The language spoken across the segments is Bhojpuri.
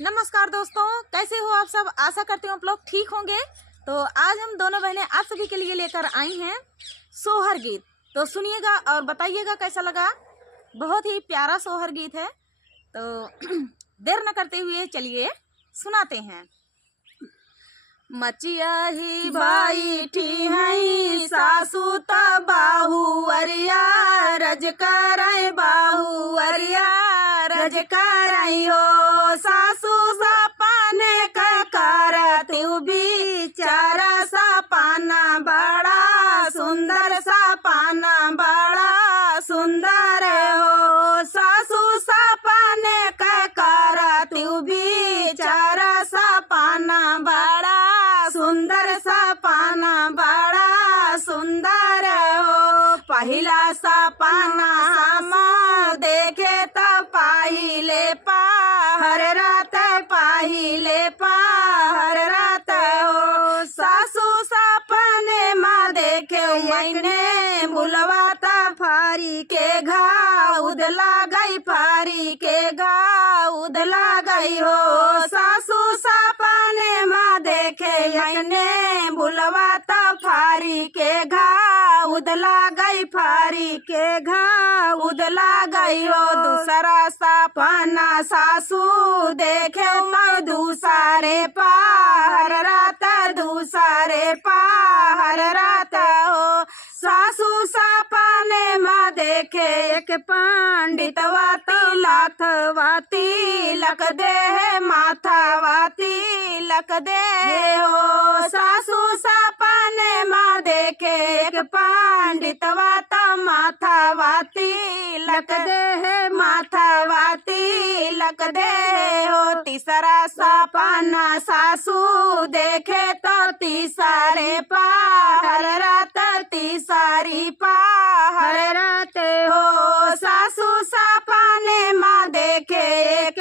नमस्कार दोस्तों, कैसे हो आप सब। आशा करती हूँ आप लोग ठीक होंगे। तो आज हम दोनों बहनें आप सभी के लिए लेकर आई हैं सोहर गीत। तो सुनिएगा और बताइएगा कैसा लगा। बहुत ही प्यारा सोहर गीत है। तो देर न करते हुए चलिए सुनाते हैं। मचिया ही बैठी है सासू त बाहुअरिया, रज करे बाहुअरिया रज करई हो। सासू सपने का करती बिचार सपना बड़ा सुंदर, सपना बड़ा सुंदर हो। सासू सपने का करती बिचार सपना बड़ा सुंदर, सपना बड़ा सुंदर हो। पहला सपना हम देखे तो पहिले पहर रात, पहिले पहर रात हो। सासू सपने माँ देखे मैंने बुलवाता फारी के घाउद लागई, फारी के घाउद लागई हो। सासू सपने माँ देखे मैंने बुलवाता फारी के घाउद लागई, फारी के घाउद लागई हो। दूसरा सपना सासू देखे तो दूसरे पहर रात, दूसरे पहर रात हो। सासू सपने माँ देखे एक पंडित वाती लाथवाती लक दे है, माथा वाती लक दे हो। सासू सपने माँ देखे एक पंडित वाता माथा वाती लक दे है, माथा वाती लक दे हो। तीसरा सपना सासू देखे तो तीसरे पहर रात, तीसरी पहर रात हो। सासू सपने माँ देखे एक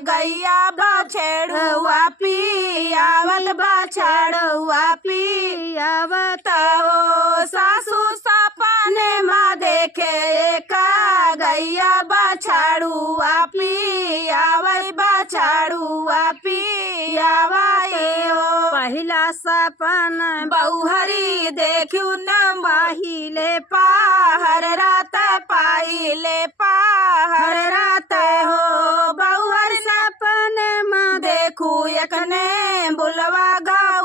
गैया बछड़ुआ पियावल, बछड़ुआ पियावत हो। सासू सपने माँ देखे एक गैया बछड़ुआ पियावई, बछड़ुआ पियावई हो। पहला सपना बहुहरी देखू न पहिले पहर रात, पहिले पहर रात हो। बहुहर सपने माँ देखू एकने बुलवा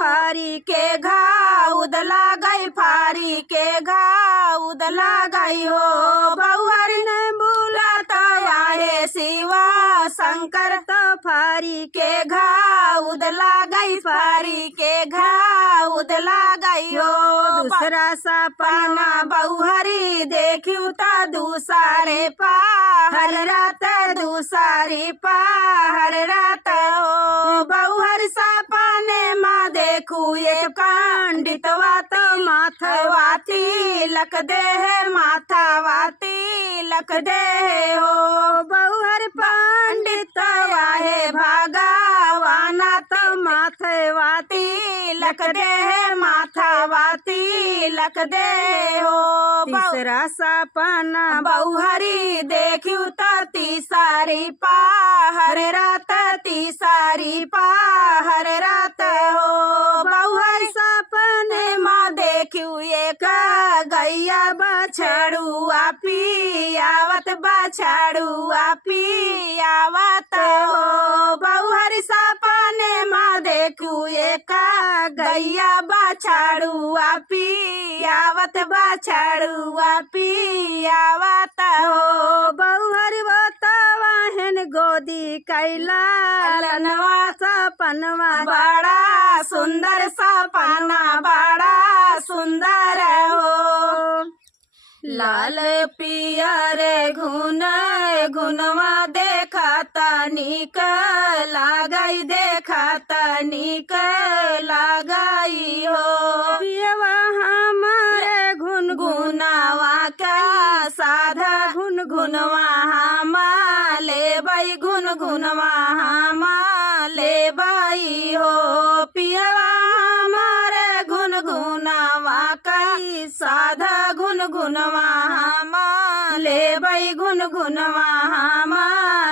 फारी के घाउद लागई, फारी के घाउद लागई हो। बहुहर ने बुलाता आए शिवा शंकर तो फारी के घाउद लागई, फारी के घाउद लागई हो। दूसरा सपना बहुहरी देखू तो दूसरे पहर रात, दूसरी पहर रात हो। बहुहर सपने माँ देखू एक पंडित वात माथवाती लक दे है, माथा वाती लक दे हो। बहुहर पंडित वाहे भागवाना तो माथवाती लक दे है, माथा वाती लक दे हो। तीसरा सपना बहुहरी देखू तो तीसरी पहर रात, तीसरी पहर रात हो। बहुहर सपने माँ देखू एक गैया बछड़ुआ पियावत, बछड़ुआ पियावत हो। बहुहर सपने माँ देखू एक गैया बछड़ुआ पियावत, बछड़ुआ पियावत हो। बहुहर बतावाहन गोदी कैला लनवा सपनवा बड़ा सुंदर, सपना बड़ा सुंदर हो। लाल पियर घुन घुनवा देखा तनिक लागई, देखा तनिक लागई हो। पियवा हमारे घुन घुनावा का साधा घुन घुनवा हम लेबई, घुन घुनवा हम लेबई हो। पियवा हमारे घुन घुनावा का साधा घुन घुनवा हम लेबई, घुन घुनवा हम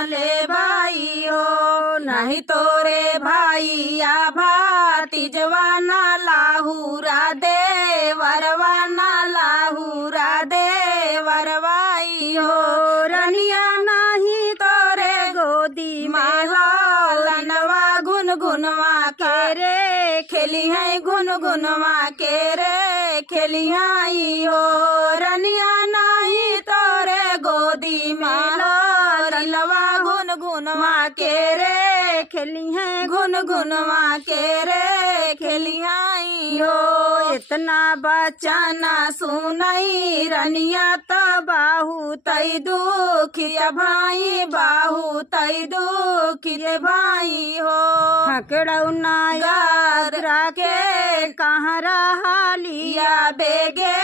लेबई हो। नहीं नाही तोरे भाईया भातीजवा ना लाहुरा दे वरवा ना लाहुरा दे वरवाई हो रनिया नाही तोरे गोदी माला लनवा गुन गुनवा के रे खेली है गुन गुनवा के रे खेली आई हो रनिया नाही तोरे गोदी माला लनवा गुन गुनवा के रे खेली है गुन गुनवा के रे खेली आई हो इतना बचाना सुनई रनिया तो बाहू तई दुखिया भाई बाहू तई दुखिया भाई हो हकड़ौना गादरा के कहाँ रहा लिया बेगे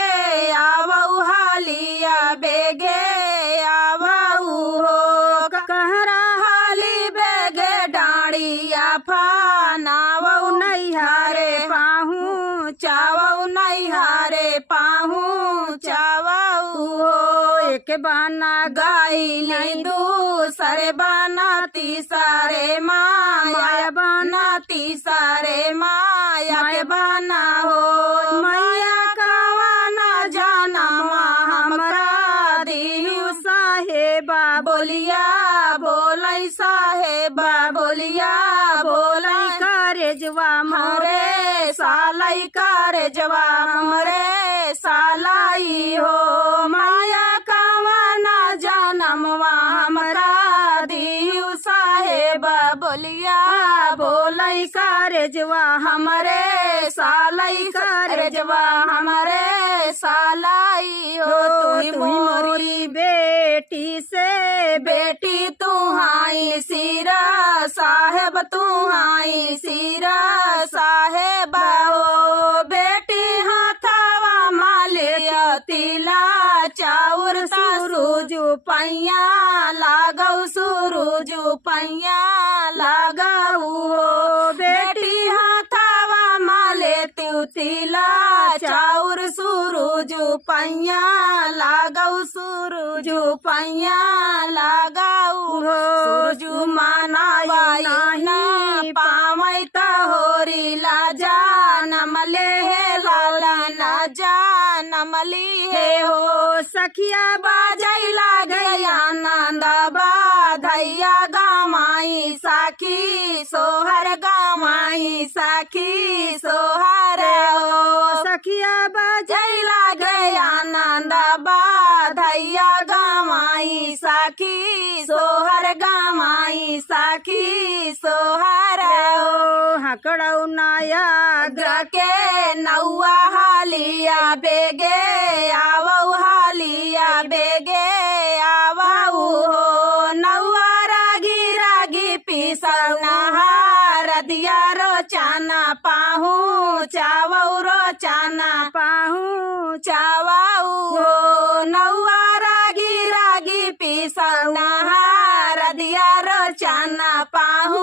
आवऊ हालिया बेगे आवऊ हो कहाँ रहा ली बेगे डाड़िया फानावऊ नैहारे पाहू चावऊ नैहारे पाहू चावऊ हो एक बाना गाइली दूसरे बाना तीसरे माया बाना तीसरे माया के बाना हो मैया कावाना जाना हमरा दियु साहेबा बोलिया बोलै साहेबा बोलिया बोलै करे जवा मोरे सालाई करे जवा मोरे सालाई हो माया कावाना जनमवा हमरा दियु साहेबा बोलिया बोलै करे जवा हमरे सालाई करे जवा हमरे सालाई हो तू मोरी बेटी से बेटी तू हाई सिरा साहेब तू हाई सिरा साहेब हो बेटी हाथवा मालिया तिला चाउर सूरज पैया लागौ सूरज पैया लागौ हो बेटी हाथवा माले तिला चाउर सूरज पैया लागौ सूरज पैया लागौ हो सूरज मानाई नहीं पावै त होरी लाजा नमले हे लाला ना जा नमली हे हो सखिया बाजै लागे आनंद बाधैया गामाई साखी सोहर गामाई साखी सोहर हो सखिया बाजै लागे आनंद बाधैया गामाई साखी सोहर गामाई साखी सोहर हो हकड़ौ नाया ग्रह के नौआ हालिया बेगे आवऊ हालिया बेगे आवऊ हो नौआ रागी रागी पिसौना रदिया रोचाना पाहू चावऊ रोचाना पाहू चावऊ हो नौआ रागी रागी पिसौना रदिया रोचाना पाहू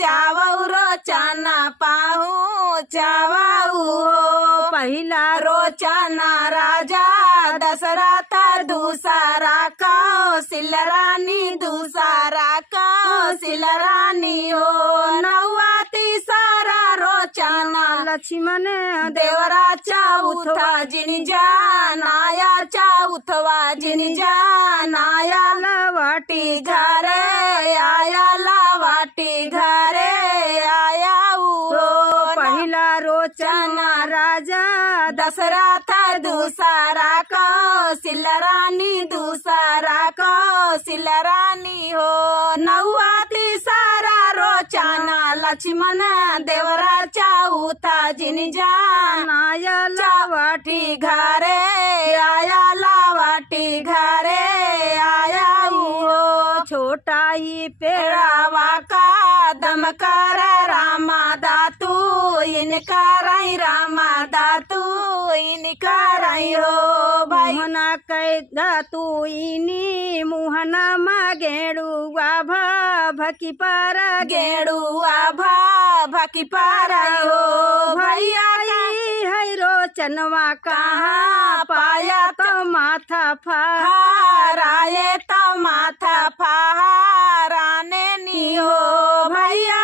चावऊ रोचाना पाहू चावऊ हो पहिला रोचाना राजा दशरथ दूसरा कौशल रानी दूसरा कौशल रानी हो नौआ तीसरा रोचाना लक्ष्मण देवरा चौथा जिन जानाया चौथवा जिन जानाया लवाटी घरे आया लवाटी घरे आया पहिला रोचना राजा दशरथ दूसरा कौशल रानी दूसरा कौशल रानी हो नौआ तीसरा रोचना लक्ष्मण देवरा चौथा जिन जानाया लावाटी घरे आया लावाटी घरे आया हो छोटा ही पेड़ावा का दम कर रामा दातू इनका राई रामा दातू इनका राई हो भाई मुहना कै दातू इनी मुहना मा गेड़ुआ भकी पर गेड़ुआ भकी पर हो भैया है रोचनवा कहाँ पाया तो माथा फहराए तो माथा फहराने नी हो भैया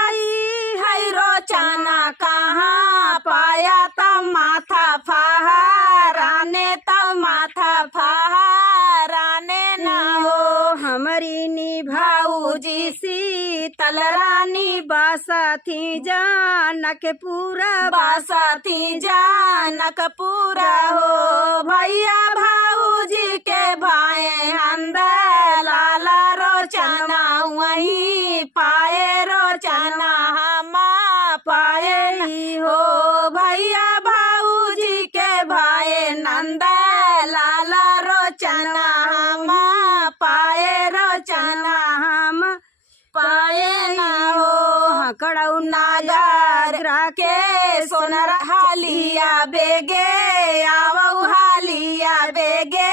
है रोचना कहाँ पाया तब माथा फहराने तब माथा फहराने न हो हमारी निभाऊजी शीतल रानी बासा थी जानक पूरा बासा थी जानक पूरा हो भैया भाऊजी के भाई अंदर लाला रोचना वहीं पाए रोचना हम पाए हो भैया भाऊजी के भाई नंद लाला रोचना हम पाए रोचना हम पाए ना हो हकड़ऊ नागर के सोनर हालिया बेगे आवऊ हालिया बेगे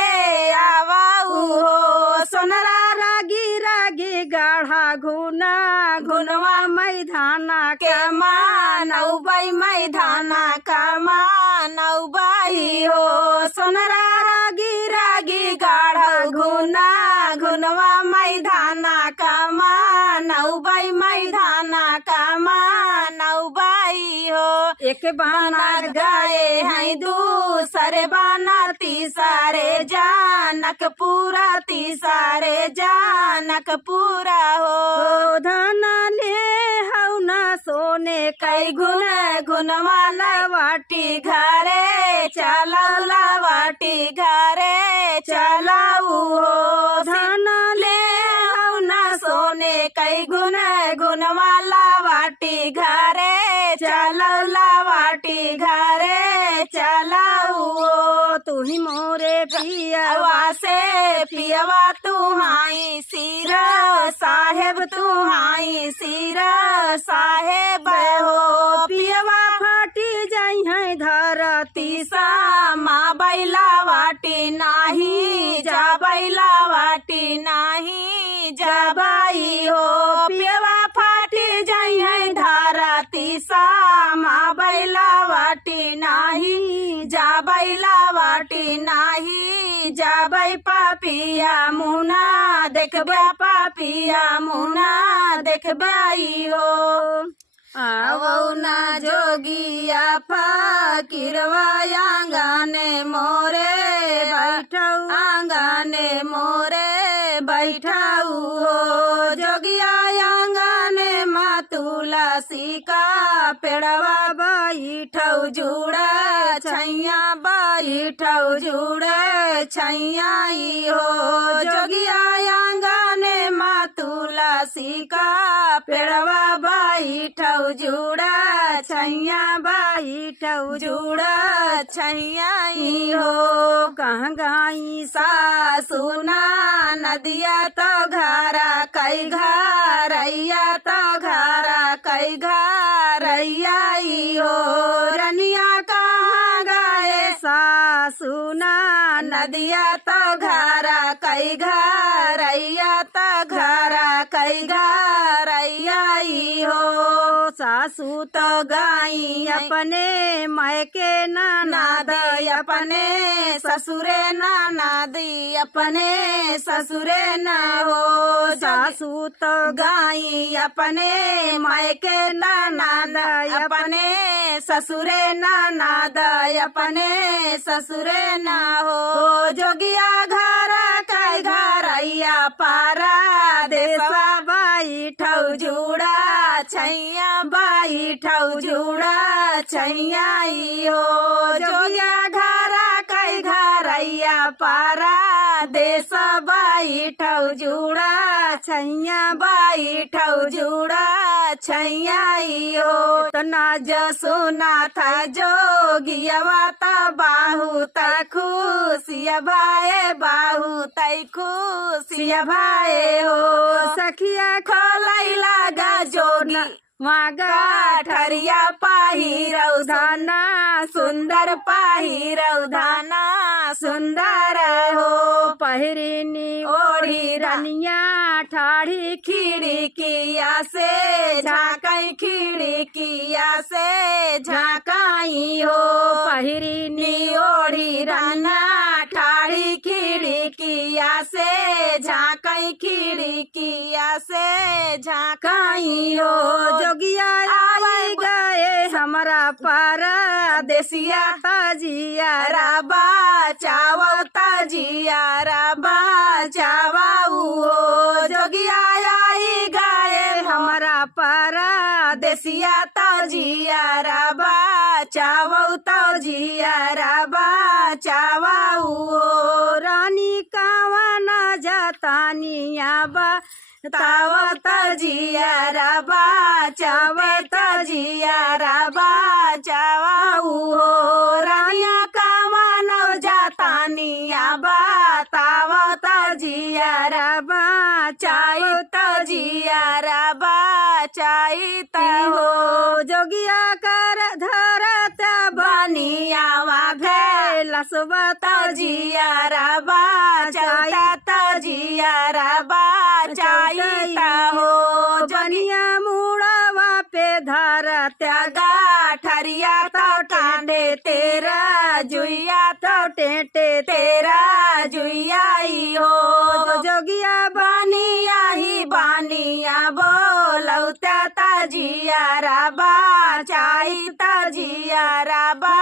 आवऊ हो सोनरा रागी रागी गाढ़ा घुना घुनवा मैदाना के मानऊ बाई मैदाना का मानऊ बाई हो सोनरा रागी रागी गाढ़ा घुना घुनवा मैदाना का मानऊ बाई मैदाना का मानऊ बाई हो एक बाना गाए हैं दूसरे बाना तीसरे जानक पूरा तीसरे जानक पूरा हो धना ले हऊ ना सोने कई गुन गुनवाला वाटी घरे चलौला वाटी घरे चलाऊ हो धना ले हऊ ना सोने कई गुन गुनवाला वाटी घरे चलौला वाटी घरे चलाऊ हो तू ही मोरे पिया पियवा से पियवा तुहाई सिर साहेब तुहाई सिर साहेब हो पियवा फाटी जाई है धरती सा माँ बैला वाटी नाही जा बैला वाटी नाही जबाई हो पियवा फाटी जाई है धरती सा माँ बैला वाटी नाही जा बैला वाटी नाही जाबै पापिया मुना देखबा पापिया मुना देखबाई हो आवौ ना जोगिया फकीरवा आंगने मोरे बैठऊ आंगने मोरे बैठाऊ हो जोगिया आंगने माँ तुलसी का पेड़वा बैठऊ जुड़ा छैया बैठऊ जुड़ा छैया हो जोगिया आंगने माँ तुलसी का पेड़वा बैठऊ जुड़ा छैया बैठऊ जुड़ा छैया हो कहाँ गाई सासुना नदिया तो घरा कई घरैया तो घरा कई घरैया हो रनिया कहाँ गए सासुना नदिया तो घरा कई घरैया तो घरा कई घरैया हो सासू तो गाई अपने मायके नाद अपने ससुरे नाद अपने ससुरे न हो सासू तो गाई अपने मायके नाद अपने ससुरे नाद अपने ससुरे न हो जोगिया घर कई घरैया पारा देशा बैठऊ जुड़ा छैया बैठऊ जुड़ा छैया हो जोगिया घर कई घरैया पारा देश बैठऊ जुड़ा छैया बैठऊ जुड़ा छैया हो तना जो सुना था जोगियवा त बाहु त खुशिया भाई बाहु तै खुशिया भाई हो सखिया खोलाई लागा जोड़ी मागा ठरिया पाहिरौ धाना सुंदर पाहिरौ धाना सुंदर हो पहिरिनी ओढ़ी रनिया ठाड़ी खिड़किया से झांक झांकाई खिड़किया से झांकाई हो पहिरी नियोड़ी राना ठाड़ी खिड़किया से झांकाई खिड़किया से झांकाई हो जोगिया आई गए हमारा पारा देसिया ताजिया राबा चावा ताजिया राबा चावाऊ हो जोगिया आई गाए हमारा पारा देसिया ताजिया राबा चावाऊ ताजिया राबा चावाऊ हो रानी कावा ना जातानिया बा तावा ताजिया राबा चावा ताजिया राबा चावाऊ हो रानिया कावा नव जातानिया बा तावा ताजिया राबा चाई ताजिया राबा चाई हो जोगिया कर धरता बनिया वाघे लसबा ताजिया राबा चाई ताजिया राबा चाई हो बनिया मुड़ावा पे धरता गाठरिया तो टांडे तेरा जुइया तो टेंटे तेरा जुइयाई हो जोगिया बानिया ही बानिया बोलौता ताजिया राबा चाई ताजिया राबा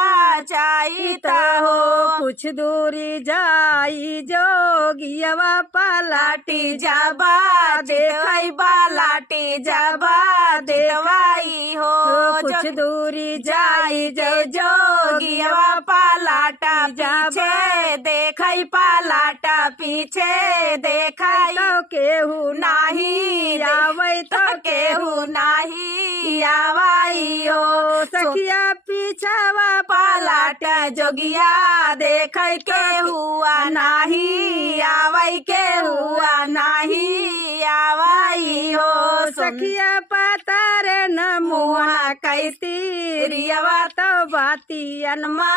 चाई हो कुछ दूरी जाई जोगिया लाटी जाबा देखई बालाटी जाबा देवाई हो कुछ दूरी जाई जो जोगिया पालाटा पीछे देखई पालाटा पीछे देखई तो केहू नाही आवै तो केहू नाही आवाई हो सखिया पीछावा पालाटा जोगिया देखई के हुआ नाही आवई के हुआ नाही आवाई हो सखिया पातार न मुआ कैती रियवा तो बाती अनमा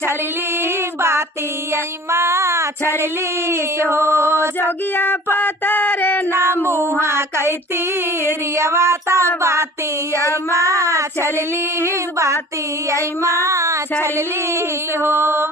छलली बाती अमा छलली हो जोगिया पातार ना मुहा कैती रियवा बाती अमा छलली बाती अमा छलली हो।